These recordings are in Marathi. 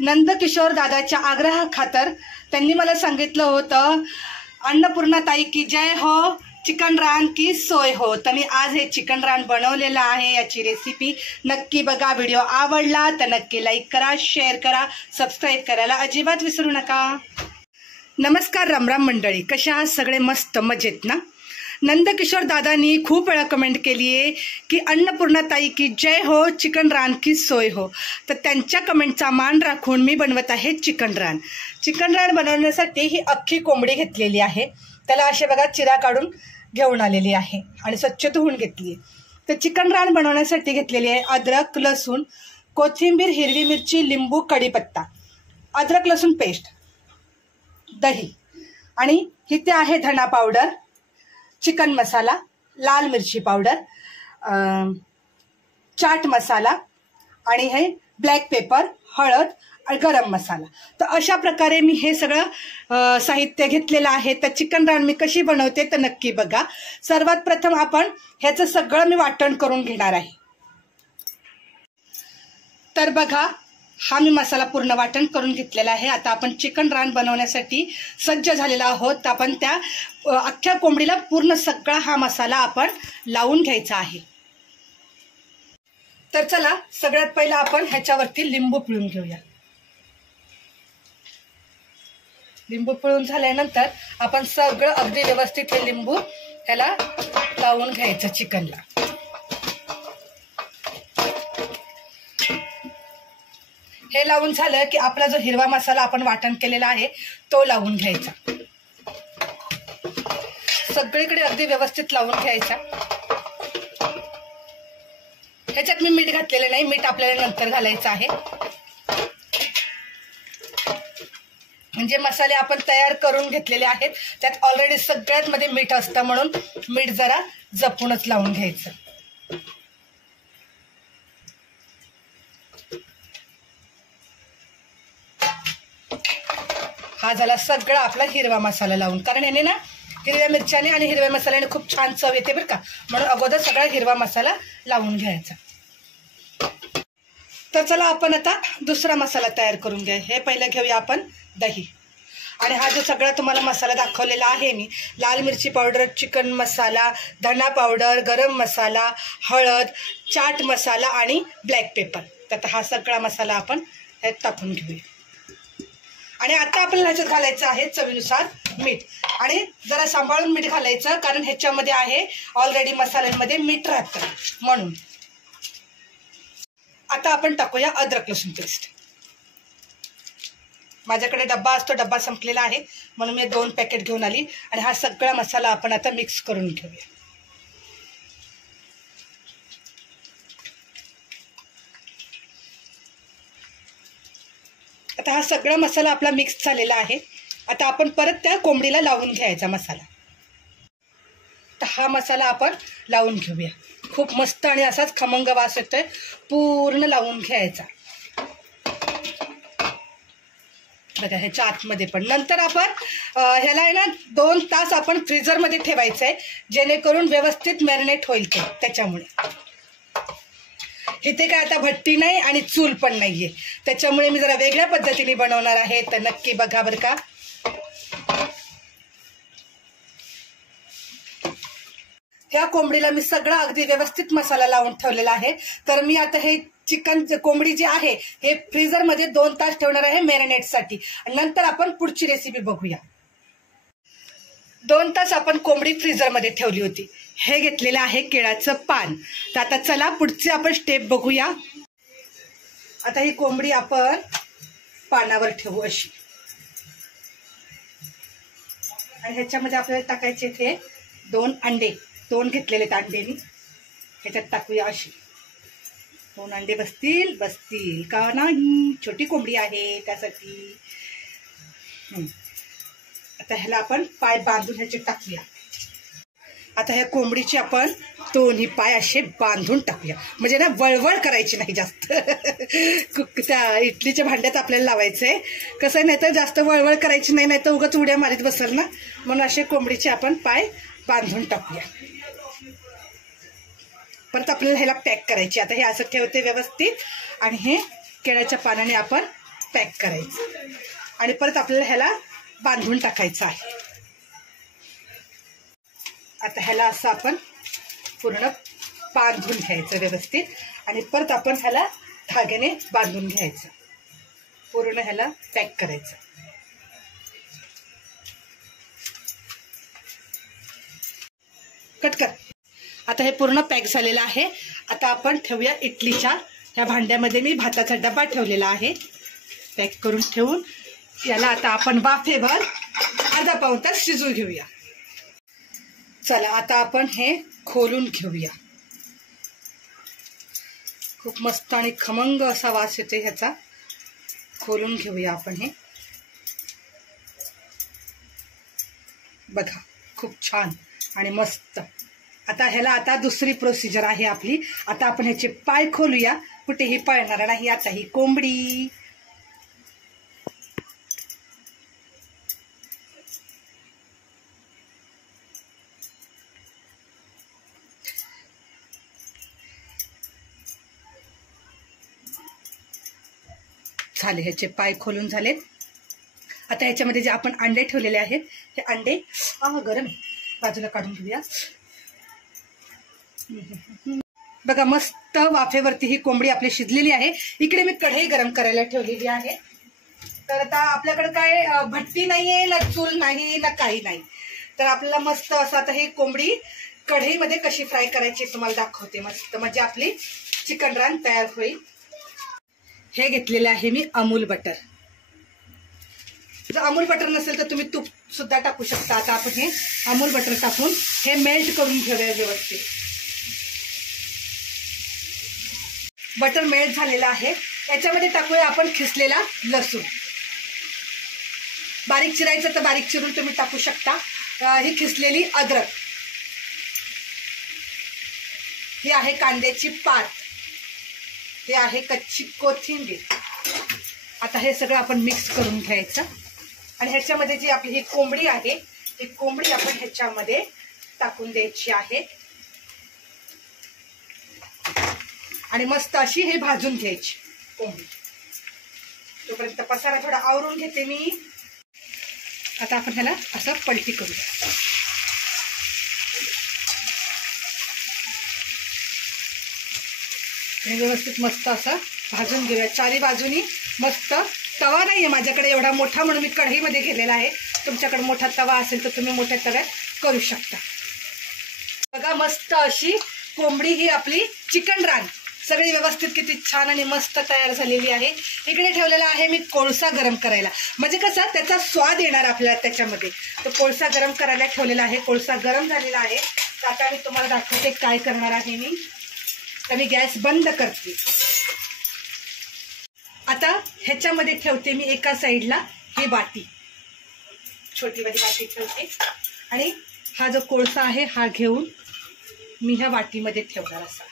नंदकिशोर दादाच्या आग्रहाखातर त्यांनी मला सांगितलं होतं, अन्नपूर्णा ताई की जय हो, चिकन रान की सोय हो. तर मी आज हे चिकन रान बनवलेलं आहे. याची रेसिपी नक्की बघा. व्हिडिओ आवडला तर नक्की लाईक करा, शेअर करा, सबस्क्राईब करायला अजिबात विसरू नका. नमस्कार, रामराम मंडळी. कशा आहात सगळे? मस्त मजेत ना? नंदकिशोर दादांनी खूप वेळा कमेंट केली आहे की अन्नपूर्णा ताई की जय हो, चिकन रान की सोय हो. तर त्यांच्या कमेंटचा मान राखून मी बनवत आहे चिकन रान. चिकन रान बनवण्यासाठी ही अख्खी कोंबडी घेतलेली आहे. त्याला असे बघा चिरा काढून घेऊन आलेली आहे आणि स्वच्छ धुवून घेतली आहे. तर चिकन रान बनवण्यासाठी घेतलेली आहे अद्रक, लसूण, कोथिंबीर, हिरवी मिरची, लिंबू, कढीपत्ता, अद्रक लसूण पेस्ट, दही आणि इथे आहे धना पावडर, चिकन मसाला, लाल मिरची पावडर, चाट मसाला आणि हे ब्लॅक पेपर, हळद आणि गरम मसाला. तर अशा प्रकारे मी हे सगळं साहित्य घेतलेलं आहे. तर चिकन रान मी कशी बनवते तर नक्की बघा. सर्वात प्रथम आपण ह्याचं सगळं मी वाटण करून घेणार आहे. तर बघा, हा मी मसाला पूर्ण वाटण करून घेतलेला आहे. आता आपण चिकन रान बनवण्यासाठी सज्ज झालेला आहोत. तर आपण त्या अख्ख्या कोंबडीला पूर्ण सगळा हा मसाला आपण लावून घ्यायचा आहे. तर चला, सगळ्यात पहिला आपण ह्याच्यावरती लिंबू पिळून घेऊया. लिंबू पिळून झाल्यानंतर आपण सगळं अगदी व्यवस्थित हे लिंबू ह्याला लावून घ्यायचं चिकनला. हे लावून झालं की आपला जो हिरवा मसाला आपण वाटण केलेला आहे तो लावून घ्यायचा. सगळीकडे अगदी व्यवस्थित लावून घ्यायचा. ह्याच्यात मी मीठ घातलेलं नाही, मीठ आपल्याला नंतर घालायचं आहे. म्हणजे मसाले आपण तयार करून घेतलेले आहेत, त्यात ऑलरेडी सगळ्यात मध्ये मीठ असतं, म्हणून मीठ जरा जपूनच लावून घ्यायचं. हा झाला सगळा आपला हिरवा मसाला लावून, कारण याने ना हिरव्या मिरच्याने आणि हिरव्या मसाल्याने खूप छान चव येते बरं का, म्हणून अगोदर सगळा हिरवा मसाला लावून घ्यायचा. तर चला आपण आता दुसरा मसाला तयार करून घ्या. हे पहिलं घेऊया आपण दही. आणि हा जो सगळा तुम्हाला मसाला दाखवलेला आहे मी, लाल मिरची पावडर, चिकन मसाला, धना पावडर, गरम मसाला, हळद, चाट मसाला आणि ब्लॅक पेपर, तर हा सगळा मसाला आपण ह्यात टाकून घेऊया. आणि आता आपल्याला ह्याच्यात घालायचं आहे चवीनुसार मीठ. आणि जरा सांभाळून मीठ घालायचं, कारण ह्याच्यामध्ये आहे ऑलरेडी मसाल्यांमध्ये मीठ राहतं म्हणून. आता आपण टाकूया अद्रक लसूण पेस्ट. माझ्याकडे डब्बा असतो, डब्बा संपलेला आहे म्हणून मी 2 पॅकेट घेऊन आली. आणि हा सगळा मसाला आपण आता मिक्स करून घेऊया. आता हा सगळा मसाला आपला मिक्स झालेला आहे. आता आपण परत त्या कोंबडीला लावून घ्यायचा मसाला. तर हा मसाला आपण लावून घेऊया. खूप मस्त आणि असाच खमंग वास येतोय. पूर्ण लावून घ्यायचा बघा ह्याच्या आतमध्ये पण. नंतर आपण ह्याला आहे ना 2 तास आपण फ्रीजरमध्ये ठेवायचं आहे, जेणेकरून व्यवस्थित मॅरिनेट होईल ते. त्याच्यामुळे इथे काय आता भट्टी नाही आणि चूल पण नाहीये, त्याच्यामुळे मी जरा वेगळ्या पद्धतीने बनवणार आहे. तर नक्की बघा बरं का. ह्या कोंबडीला मी सगळा अगदी व्यवस्थित मसाला लावून ठेवलेला आहे. तर मी आता हे चिकन कोंबडी जी आहे हे फ्रीजरमध्ये 2 तास ठेवणार आहे मॅरिनेटसाठी. नंतर आपण पुढची रेसिपी बघूया. 2 तास आपण कोंबडी फ्रीजरमध्ये ठेवली होती. हे घेतलेलं आहे केळाचं पान. तर आता चला पुढची आपण स्टेप बघूया. आता ही कोंबडी आपण पानावर ठेवू अशी. आणि ह्याच्यामध्ये आपल्याला टाकायचे इथे 2 अंडे. 2 घेतलेले आहेत अंडे मी, ह्याच्यात टाकूया अशी. 2 अंडे बसतील का नाही, छोटी कोंबडी आहे त्यासाठी. आता ह्याला आपण पाय बांधून ह्याचे टाकूया. आता ह्या कोंबडीचे आपण 2ही पाय असे बांधून टाकूया, म्हणजे ना वळवळ करायची नाही जास्त. त्या इडलीच्या भांड्यात आपल्याला लावायचंय. कसं नाही तर जास्त वळवळ करायची नाही, नाही तर उगाच उड्या मारीत बसल ना, म्हणून असे कोंबडीचे आपण पाय बांधून टाकूया. परत आपल्याला ह्याला पॅक करायची. आता हे असं ठेवते व्यवस्थित आणि हे केळ्याच्या पानाने आपण पॅक करायचं आणि परत आपल्याला ह्याला बांधून टाकायचं आहे. आता ह्याला असं आपण पूर्ण बांधून घ्यायचं व्यवस्थित आणि परत आपण ह्याला धाग्याने बांधून घ्यायचं. पूर्ण ह्याला पॅक करायचं. कट कर. आता हे पूर्ण पॅक झालेलं आहे. आता आपण ठेवूया इडलीच्या ह्या भांड्यामध्ये. मी भाताचा डबा ठेवलेला आहे पॅक करून ठेवून. याला आता आपण वाफेवर अर्धा पाऊण तास शिजवून घेऊया. चला आता आपण हे खोलून घेऊया. खूप मस्त आणि खमंग असा वास येतो ह्याचा. खोलून घेऊया आपण हे. बघा खूप छान आणि मस्त. आता ह्याला आता दुसरी प्रोसिजर आहे आपली. आता आपण ह्याचे पाय खोलूया. कुठेही पळणार नाही. आता ही कोंबडी. झाले ह्याचे पाय खोलून झालेत. आता ह्याच्यामध्ये जे आपण अंडे ठेवलेले आहेत हे अंडे गरम आहे, बाजूला काढून घेऊया. बघा मस्त वाफेवरती ही कोंबडी आपली शिजलेली आहे. इकडे मी कढई गरम करायला ठेवलेली आहे. तर आता आपल्याकडे काय भट्टी नाहीये, ना चूल नाही, ना काही नाही. तर आपल्याला मस्त असं आता ही कोंबडी कढईमध्ये कशी फ्राय करायची तुम्हाला दाखवते मस्त. म्हणजे आपली चिकन रान तयार होईल. हे घेतलेले आहे मी अमूल बटर. जर अमूल बटर नसेल तर तुम्ही तूप सुद्धा टाकू शकता. आता आपण हे अमूल बटर टाकून हे मेल्ट करून घेऊया व्यवस्थित. बटर मेल्ट झालेला आहे. याच्यामध्ये टाकूया आपण खिसलेला लसूण. बारीक चिरायचं तर बारीक चिरून तुम्ही टाकू शकता. ही खिसलेली अद्रक. ही आहे कांद्याची पात. हे आहे कच्ची कोथिंबीर. आता हे सगळं आपण मिक्स करून घ्यायचं आणि ह्याच्यामध्ये जी आपली ही कोंबडी आहे ही कोंबडी आपण ह्याच्यामध्ये टाकून द्यायची आहे आणि मस्त अशी हे भाजून घ्यायची कोंबडी. तोपर्यंत पसारा थोडा आवरून घेते मी. आता आपण ह्याला असं पलटी करूया. व्यवस्थित मस्त असं भाजून घेऊया चारी बाजूनी. मस्त. तवा नाहीये माझ्याकडे एवढा मोठा म्हणून मी कढईमध्ये घेतलेला आहे. तुमच्याकडे मोठा तवा असेल तर तुम्ही मोठ्या तव्यात करू शकता. बघा मस्त अशी कोंबडी ही आपली चिकन रान सगळी व्यवस्थित किती छान आणि मस्त तयार झालेली आहे. इकडे ठेवलेला आहे मी कोळसा गरम करायला. म्हणजे कसं त्याचा स्वाद येणार आपल्याला त्याच्यामध्ये. तो कोळसा गरम करायला ठेवलेला आहे. कोळसा गरम झालेला आहे. तर आता मी तुम्हाला दाखवते काय करणार आहे मी. तर मी गॅस बंद करते. आता ह्याच्यामध्ये ठेवते मी एका साईडला ही वाटी. छोटी वाटी ठेवते आणि हा जो कोळसा आहे हा घेऊन मी ह्या वाटीमध्ये ठेवणार असा.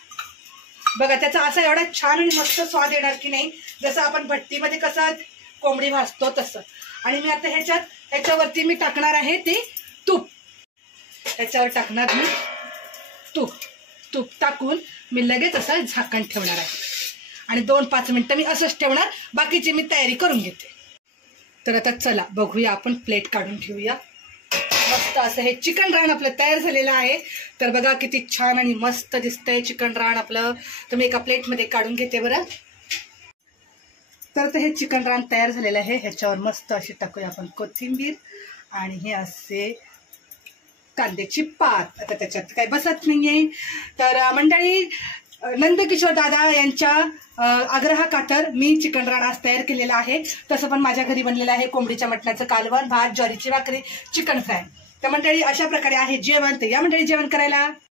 बघा त्याचा असा एवढा छान आणि मस्त स्वाद येणार की नाही. जसं आपण भट्टीमध्ये कसं कोंबडी भाजतो तसं. आणि मी आता ह्याच्यावरती मी टाकणार आहे ते तूप. ह्याच्यावर टाकणार मी तूप. तूप टाकून मी लगेच असं झाकण ठेवणार आहे आणि 2-5 मिनिटं मी असंच ठेवणार. बाकीची मी तयारी करून घेते. तर आता चला बघूया आपण प्लेट काढून ठेवूया. मस्त असं हे चिकन रान आपलं तयार झालेलं आहे. तर बघा किती छान आणि मस्त दिसतंय चिकन रान आपलं. तर मी एका प्लेटमध्ये काढून घेते बरं. तर हे चिकन रान तयार झालेलं आहे. ह्याच्यावर मस्त अशी टाकूया आपण कोथिंबीर आणि हे असे कांद्याची पात. आता त्याच्यात काही बसत नाहीये. तर मंडळी नंदकिशोर दादा यांच्या आग्रहाखातर मी चिकन रान आज तयार केलेला आहे. तसं पण माझ्या घरी बनलेलं आहे कोंबडीच्या मटणाचं कालवण, भात, ज्वारीची भाकरी, चिकन फ्राय. तर मंडळी अशा प्रकारे आहे जेवण. तर या मंडळी जेवण करायला.